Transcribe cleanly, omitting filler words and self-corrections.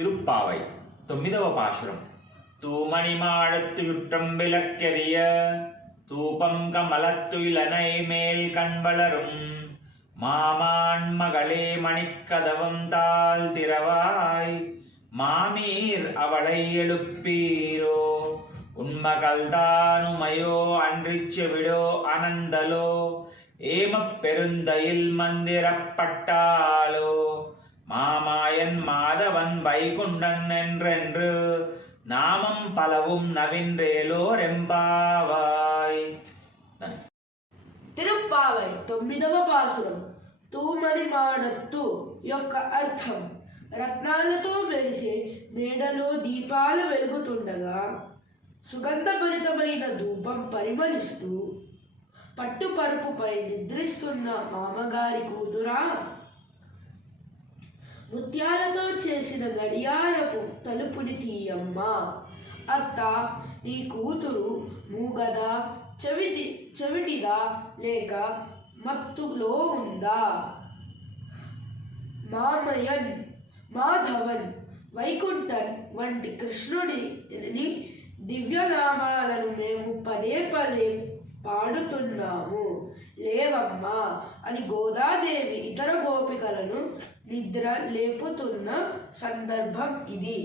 తిరుప్పావై 9వ పాశురం. తూమణి మాడత్తు యుట్టం విలక్కెరియ தூபம் கமலத்துயிலனை மேல் கண்வளரும் மாமான் மகளே மணிக்கதவம் தாழ் திறவாய் மாமீர் அவளை எழுப்பீரோ உண்மகள்தானுமையோ அன்றிச்செவிடோ அனந்தலோ ஏமப் பெருந்தையில் மந்திரப்பட்டாலோ மாமாயன் மாதவன் வைகுண்டன் என்றென்று నామం పలவும் నవిండ్రేలో రెంబావాయ్. తిరుప్పావై 9వ పాసురం. తూమణి మాడత్తు యొక్క అర్థం రత్నాలతో మెరిసే మేడలో దీపాలు వెలుగుతుండగా సుగంధభరితమైన ధూపం పరిమళిస్తూ పట్టుపరుపుపై నిద్రిస్తున్న మామగారి కూతురా, ముత్యాలతో చేసిన గడియారపు తలుపుని తీయమ్మా. అత్త, నీ కూతురు మూగదా, చెవిటిదా, లేక మత్తులో ఉందా? మామయన్, మాధవన్, వైకుంఠన్ వంటి కృష్ణుడి దివ్యనామాలను మేము పదే పదే పాడుతున్నాము, లేవమ్మా అని గోదాదేవి ఇతర గోపికలను నిద్ర లేపుతున్న సందర్భం ఇది.